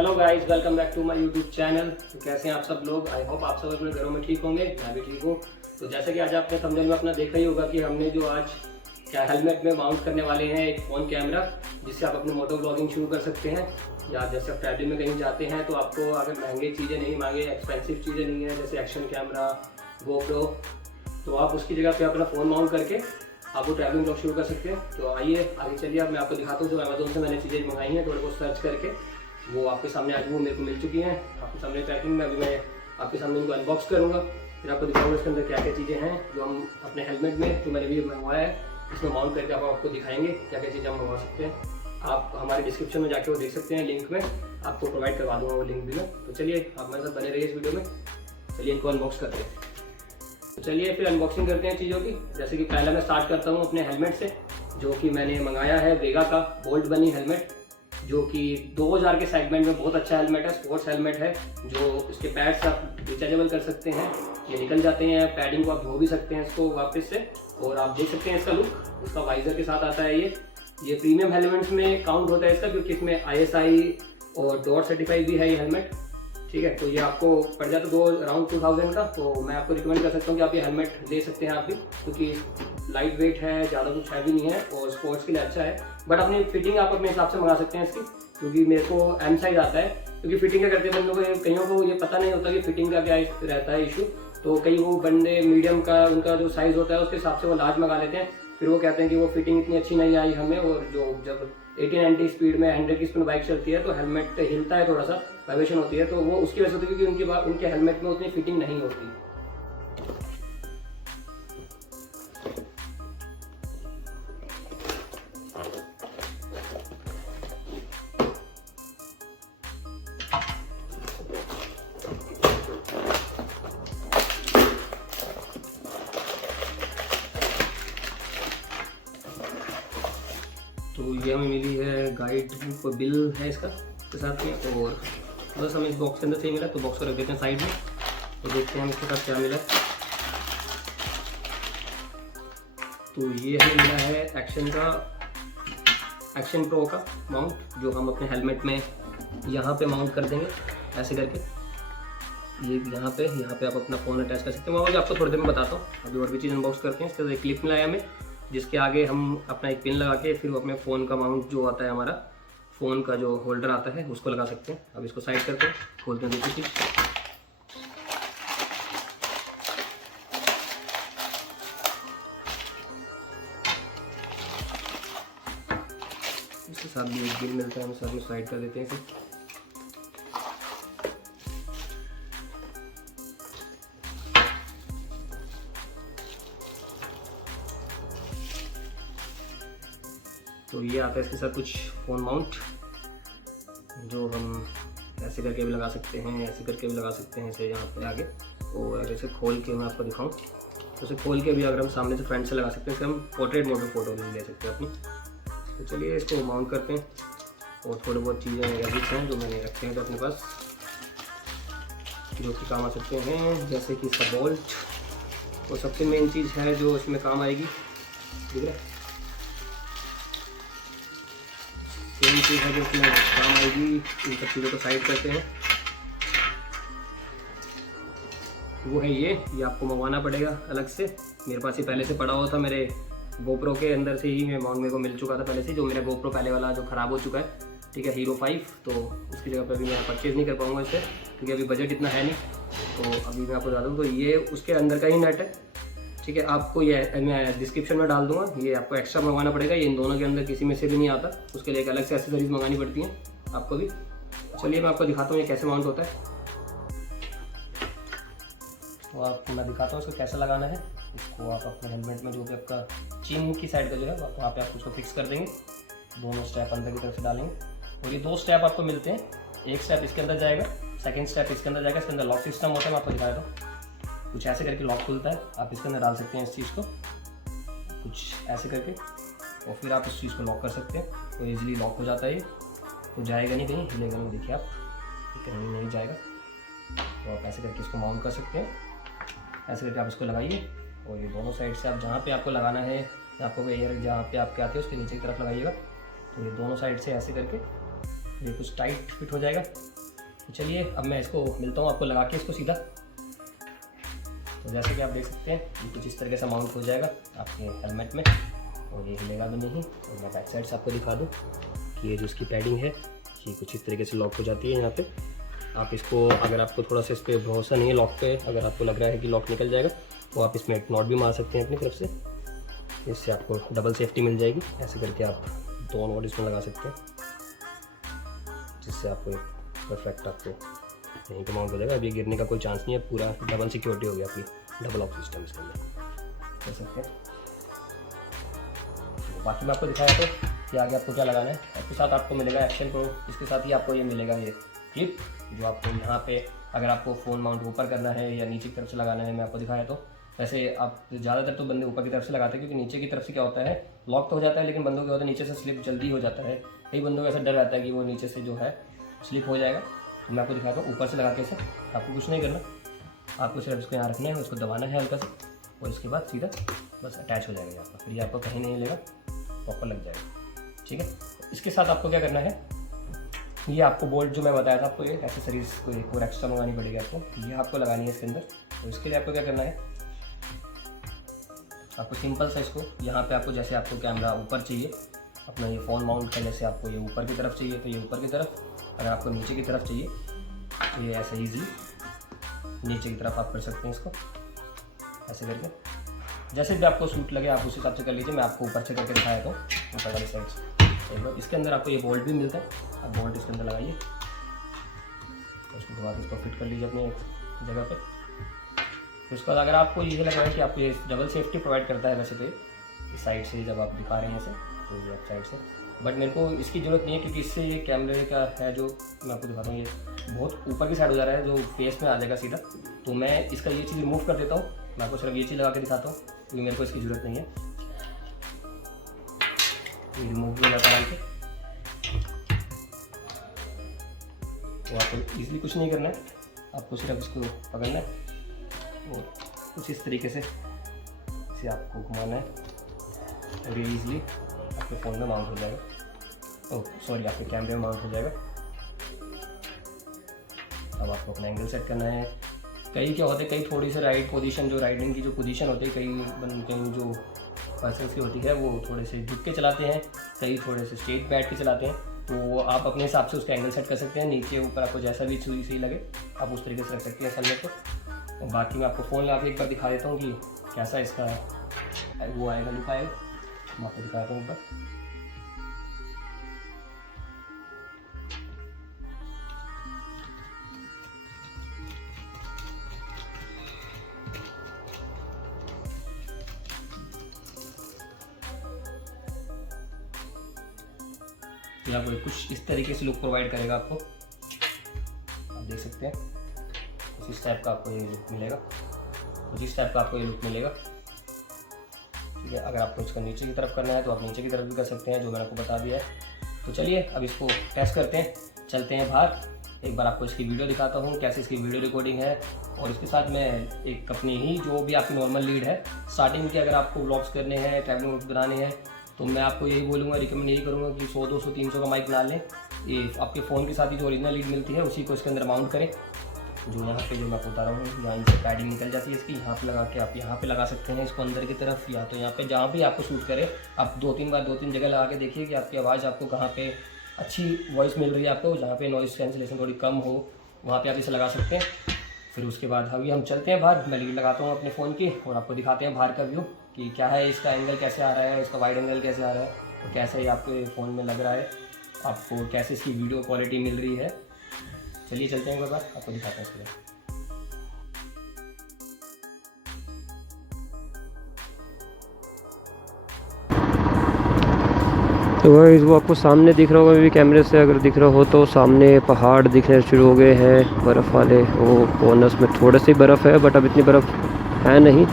Hello guys, welcome back to my YouTube channel. तो कैसे हैं आप सब लोग? आई होप आप सब अपने घरों में ठीक होंगे, मैं भी ठीक हूँ। तो जैसे कि आज आपने थंबनेल में अपना देखा ही होगा कि हमने जो आज क्या हेलमेट में माउंट करने वाले हैं एक फ़ोन कैमरा, जिससे आप अपनी मोटो ब्लॉगिंग शुरू कर सकते हैं। या जैसे आप ट्रैवलिंग में कहीं जाते हैं तो आपको अगर महंगी चीज़ें नहीं मांगे, एक्सपेंसिव चीज़ें नहीं है जैसे एक्शन कैमरा, गोप्रो, तो आप उसकी जगह पे अपना फ़ोन माउंट करके आप वो ट्रैवलिंग ब्लॉग शुरू कर सकते हैं। तो आइए आगे चलिए, अब मैं आपको दिखाता हूँ जो अमेज़ोन से मैंने चीज़ें मंगाई हैं, थोड़े बहुत सर्च करके वो आपके सामने आज वो मेरे को मिल चुकी हैं आपके सामने ट्रैकिंग में। अभी मैं आपके सामने इनको अनबॉक्स करूँगा, फिर आपको दिखाऊंगा इसके अंदर क्या क्या चीज़ें हैं जो हम अपने हेलमेट में जो मैंने भी मंगवाया है इसमें माउंट करके आपको दिखाएंगे क्या क्या चीज़ें हम मंगवा सकते हैं। आप हमारे डिस्क्रिप्शन में जाके वो देख सकते हैं, लिंक में आपको प्रोवाइड करवा दूँगा वो लिंक भी मैं। तो चलिए आप मेरे साथ बने रहिए इस वीडियो में। चलिए इनको अनबॉक्स करते हैं। तो चलिए फिर अनबॉक्सिंग करते हैं चीज़ों की। जैसे कि पहले मैं स्टार्ट करता हूँ अपने हेलमेट से, जो कि मैंने मंगाया है वेगा का बोल्ट बनी हेलमेट, जो कि 2000 के सेगमेंट में बहुत अच्छा हेलमेट है। स्पोर्ट्स हेलमेट है जो इसके पैड्स आप रिचार्जेबल कर सकते हैं, ये निकल जाते हैं। पैडिंग को आप धो भी सकते हैं इसको वापस से। और आप देख सकते हैं इसका लुक, उसका वाइजर के साथ आता है। ये प्रीमियम हेलमेट्स में काउंट होता है इसका, क्योंकि इसमें ISI और डॉट सर्टिफाइड भी है ये हेलमेट। ठीक है, तो ये आपको पड़ जाता है अराउंड 2000 का। तो मैं आपको रिकमेंड कर सकता हूँ कि आप ये हेलमेट ले सकते हैं आप भी, क्योंकि लाइट वेट है, ज़्यादा कुछ हैवी नहीं है और स्पोर्ट्स के लिए अच्छा है। बट अपनी फिटिंग आप अपने हिसाब से मंगा सकते हैं इसकी, क्योंकि मेरे को M साइज आता है। क्योंकि फिटिंग क्या करते हैं बंदों को, कईयों को ये पता नहीं होता कि फिटिंग का क्या रहता है इशू। तो कई वो बंदे मीडियम का उनका जो साइज़ होता है उसके हिसाब से वो लार्ज मंगा लेते हैं, फिर वो कहते हैं कि वो फिटिंग इतनी अच्छी नहीं आई हमें। और जब 80-90 स्पीड में 100 की स्पीड बाइक चलती है तो हेलमेट हिलता है, थोड़ा सा वाइब्रेशन होती है, तो वो उसकी वजह से होती है क्योंकि उनके हेलमेट में उतनी फिटिंग नहीं होती। तो ये हमें मिली है गाइड बुक, बिल है इसका के साथ में, और बस हमें इस बॉक्स के अंदर से ही मिला। तो बॉक्स को रख देते हैं साइड में, तो देखते हैं हम इसके साथ क्या मिला। तो ये हमें मिला है एक्शन प्रो का माउंट, जो हम अपने हेलमेट में यहाँ पे माउंट कर देंगे ऐसे करके। ये यहाँ पे आप अपना फ़ोन अटैच कर सकते हैं। मैं आपको थोड़ी देर में बताता हूँ, अभी और भी चीज़ अनबॉक्स करते हैं। इसके साथ एक क्लिप मिला है हमें, जिसके आगे हम अपना एक पिन लगा के फिर वो अपने फ़ोन का माउंट जो आता है, हमारा फ़ोन का जो होल्डर आता है उसको लगा सकते हैं। अब इसको साइड करके खोलते हैं दूसरी चीज़। इसके साथ भी एक बिल मिलता है, हम साथ में साइड कर देते हैं इसे। तो ये आता है इसके साथ कुछ फ़ोन माउंट, जो हम ऐसे करके भी लगा सकते हैं, ऐसे करके भी लगा सकते हैं, इसे यहाँ पे आगे। और अगर इसे खोल के मैं आपको दिखाऊं तो इसे खोल के भी अगर हम सामने से फ्रंट से लगा सकते हैं, इसे हम पोर्ट्रेट मोड में फ़ोटो भी ले सकते हैं अपनी। तो चलिए इसको माउंट करते हैं। और थोड़ी बहुत चीज़ें गैजेट्स हैं जो मैंने रखे हैं तो अपने पास, जो कि काम आ सकते हैं, जैसे कि इसका बोल्ट। और सबसे मेन चीज़ है जो इसमें काम आएगी, ठीक है, सेम चीज़ है जो इसमें काम आएगी। इन सब चीज़ों को साइड करते हैं। वो है ये आपको मंगवाना पड़ेगा अलग से। मेरे पास ये पहले से पड़ा हुआ था, मेरे गोप्रो के अंदर से ही माउंट मेरे को मिल चुका था पहले से, जो मेरा गोप्रो पहले वाला जो ख़राब हो चुका है, ठीक है, हीरो 5। तो उसकी जगह पर अभी मैं परचेज़ नहीं कर पाऊँगा इसे, क्योंकि अभी बजट इतना है नहीं। तो अभी मैं आपको बता दूँ, तो ये उसके अंदर का ही नेट है, ठीक है। आपको ये मैं डिस्क्रिप्शन में डाल दूंगा, ये आपको एक्स्ट्रा मंगवाना पड़ेगा। ये इन दोनों के अंदर किसी में से भी नहीं आता, उसके लिए एक अलग से एक्सेसरीज मंगानी पड़ती हैं आपको भी। चलिए मैं आपको दिखाता हूँ ये कैसे माउंट होता है। तो आपको मैं दिखाता हूँ इसको कैसे लगाना है। इसको आप अपने हेलमेट में जो भी आपका चीन की साइड का जो है वहाँ पे आप उसको फिक्स कर देंगे। दोनों स्टेप अंदर की तरफ से डालेंगे, और ये 2 स्टेप आपको मिलते हैं। एक स्टेप इसके अंदर जाएगा, सेकेंड स्टेप इसके अंदर जाएगा। इसके अंदर लॉक सिस्टम होता है, मैं आपको दिखाता हूँ। कुछ ऐसे करके लॉक खुलता है, आप इसके अंदर डाल सकते हैं इस चीज़ को, कुछ ऐसे करके, और फिर आप इस चीज़ को लॉक कर सकते हैं। तो इजीली लॉक हो जाता है ये, तो जाएगा नहीं कहीं, हिलेगा नहीं। देखिए आप, कहीं नहीं जाएगा। तो आप ऐसे करके इसको माउंट कर सकते हैं। ऐसे करके आप इसको लगाइए, और ये दोनों साइड से आप जहाँ पे आपको लगाना है, आपको एयर जहाँ पे आपके आते हैं उसके नीचे की तरफ लगाइएगा। तो ये दोनों साइड से ऐसे करके ये कुछ टाइट फिट हो जाएगा। तो चलिए अब मैं इसको मिलता हूँ आपको लगा के इसको सीधा। तो जैसे कि आप देख सकते हैं ये कुछ इस तरीके से माउंट हो जाएगा आपके हेलमेट में और ये हिलेगा भी नहीं। और मैं बैक साइड से आपको दिखा दूँ कि ये जो इसकी पैडिंग है ये कुछ इस तरीके से लॉक हो जाती है यहाँ पे। आप इसको अगर आपको थोड़ा सा इस पर भरोसा नहीं है लॉक पे, अगर आपको लग रहा है कि लॉक निकल जाएगा तो आप इसमें एक नॉट भी मार सकते हैं अपनी तरफ से, इससे आपको डबल सेफ्टी मिल जाएगी। ऐसे करके आप 2 नॉट इसमें लगा सकते हैं जिससे आपको परफेक्ट आपको यहीं पे माउंट हो जाएगा। अभी गिरने का कोई चांस नहीं है, पूरा डबल सिक्योरिटी हो गया आपकी, डबल लॉक सिस्टम इसके अंदर कर सकते हैं। बाकी मैं आपको दिखाया तो कि आगे आपको क्या लगाना है। इसके साथ आपको मिलेगा एक्शन प्रो, इसके साथ ही आपको ये मिलेगा ये क्लिप जो आपको यहाँ पे अगर आपको फ़ोन माउंट ऊपर करना है या नीचे की तरफ से लगाना है। मैं आपको दिखाया तो वैसे आप ज़्यादातर तो बंदे ऊपर की तरफ से लगाते हैं क्योंकि नीचे की तरफ से क्या होता है लॉक तो हो जाता है, लेकिन बंदों क्या होता है नीचे से स्लिप जल्दी हो जाता है। कई बंदों को ऐसा डर रहता है कि वो नीचे से जो है स्लिप हो जाएगा। तो मैं आपको दिखाता हूँ ऊपर से लगा के इसे, आपको कुछ नहीं करना, आपको सिर्फ इसको यहाँ रखना है, उसको दबाना है हल्का सा और इसके बाद सीधा बस अटैच हो जाएगा आपका, फिर ये आपको कहीं नहीं लेगा, प्रॉपर लग जाएगा। ठीक है, इसके साथ आपको क्या करना है, ये आपको बोल्ट जो मैं बताया था आपको, ये एक्सेसरीज को एक और एक्स्ट्रा मंगानी पड़ेगी आपको, ये आपको लगानी है इसके अंदर। तो इसके लिए आपको क्या करना है, आपको सिंपल सा इसको यहाँ पे आपको जैसे आपको कैमरा ऊपर चाहिए अपना ये फ़ोन माउंट करने से आपको ये ऊपर की तरफ चाहिए तो ये ऊपर की तरफ, अगर आपको नीचे की तरफ चाहिए तो ये ऐसे ईजी नीचे की तरफ आप कर सकते हैं इसको ऐसे करके। जैसे भी आपको सूट लगे आप उस हिसाब से कर लीजिए। मैं आपको ऊपर से करके दिखाया तो ऊपर वाली साइड से। इसके अंदर आपको ये बोल्ट भी मिलता है, आप बोल्ट इसके अंदर लगाइए, उसके बाद इसको फिट कर लीजिए अपनी जगह पे। फिर उसके बाद अगर आपको ये लग रहा है कि आपको ये डबल सेफ्टी प्रोवाइड करता है वैसे तो ये साइड से जब आप दिखा रहे हैं ऐसे तो ये साइड से, बट मेरे को इसकी ज़रूरत नहीं है क्योंकि इससे ये कैमरे का है जो मैं आपको दिखाता हूँ ये बहुत ऊपर की साइड हो जा रहा है जो फेस में आ जाएगा सीधा। तो मैं इसका ये चीज़ रिमूव कर देता हूँ, मैं आपको सिर्फ ये चीज़ लगा के दिखाता हूँ क्योंकि मेरे को इसकी ज़रूरत नहीं है। ये रिमूव भी हो जाता है तो आपको ईजिली कुछ नहीं करना है, आपको सिर्फ इसको पकड़ना है और कुछ इस तरीके से इसे आपको घुमाना है और ये ईजिली आपके फ़ोन में माउंट हो जाएगा। ओह सॉरी, आपके कैमरे में माउंट हो जाएगा। अब आपको अपना एंगल सेट करना है। कई क्या होते हैं, कई थोड़ी सी राइट पोजीशन जो राइडिंग की जो पोजीशन होती है कई जो पर्सन्स की होती है वो थोड़े से झुक के चलाते हैं, कई थोड़े से स्ट्रेट बैठ के चलाते हैं। तो आप अपने हिसाब से उसका एंगल सेट कर सकते हैं, नीचे ऊपर आपको जैसा भी सही लगे आप उस तरीके से रख सकते हैं हेलमेट को। और बाकी मैं आपको फ़ोन लगा के एक बार दिखा देता हूँ कि कैसा इसका वो आएगा, लुक आएगा। मैं आपको दिखाता हूँ ऊपर। तो आपको कुछ इस तरीके से लुक प्रोवाइड करेगा आपको, आप देख सकते हैं कुछ इस टाइप का आपको ये लुक मिलेगा, कुछ इस टाइप का आपको ये लुक मिलेगा। ठीक है, अगर आपको इसका नीचे की तरफ करना है तो आप नीचे की तरफ भी कर सकते हैं जो मैंने आपको बता दिया है। तो चलिए अब इसको टेस्ट करते हैं, चलते हैं बाहर। एक बार आपको इसकी वीडियो दिखाता हूँ कैसे इसकी वीडियो रिकॉर्डिंग है और इसके साथ मैं एक अपनी ही जो भी आपकी नॉर्मल लीड है स्टार्टिंग की, अगर आपको व्लॉग्स करने हैं, ट्रैवलिंग व्लॉग्स बनाने हैं तो मैं आपको यही बोलूँगा, रिकमेंड यही करूँगा कि 100, 200, 300 का माइक बना लें। ये आपके फ़ोन के साथ ही जो ओरिजिनल लीड मिलती है उसी को इसके अंदर माउंट करें। जो यहाँ पे जो मैं बता रहा हूँ यहाँ से पैडिंग निकल जाती है इसकी, यहाँ पे लगा के आप यहाँ पे लगा सकते हैं इसको अंदर की तरफ, या तो यहाँ पे जहाँ भी आपको शूट करे आप 2-3 जगह लगा के देखिए कि आपकी आवाज़ आपको कहाँ पे अच्छी वॉइस मिल रही है आपको, जहाँ पे नॉइज़ कैंसिलेशन थोड़ी कम हो वहाँ पे आप इसे लगा सकते हैं। फिर उसके बाद अभी हम चलते हैं बाहर, मैं लीड लगाता हूँ अपने फ़ोन की और आपको दिखाते हैं बाहर का व्यू कि क्या है, इसका एंगल कैसे आ रहा है, इसका वाइड एंगल कैसे आ रहा है और कैसे आपके फ़ोन में लग रहा है, आपको कैसे इसकी वीडियो क्वालिटी मिल रही है। चलिए चलते हैं एक बार, आपको दिखाते हैं इसके लिए। तो गाइस वो आपको सामने दिख रहा होगा, अभी कैमरे से अगर दिख रहा हो तो सामने पहाड़ दिखने शुरू हो गए हैं बर्फ़ वाले। वो बोनस में थोड़े से बर्फ़ है बट अब इतनी बर्फ़ है नहीं।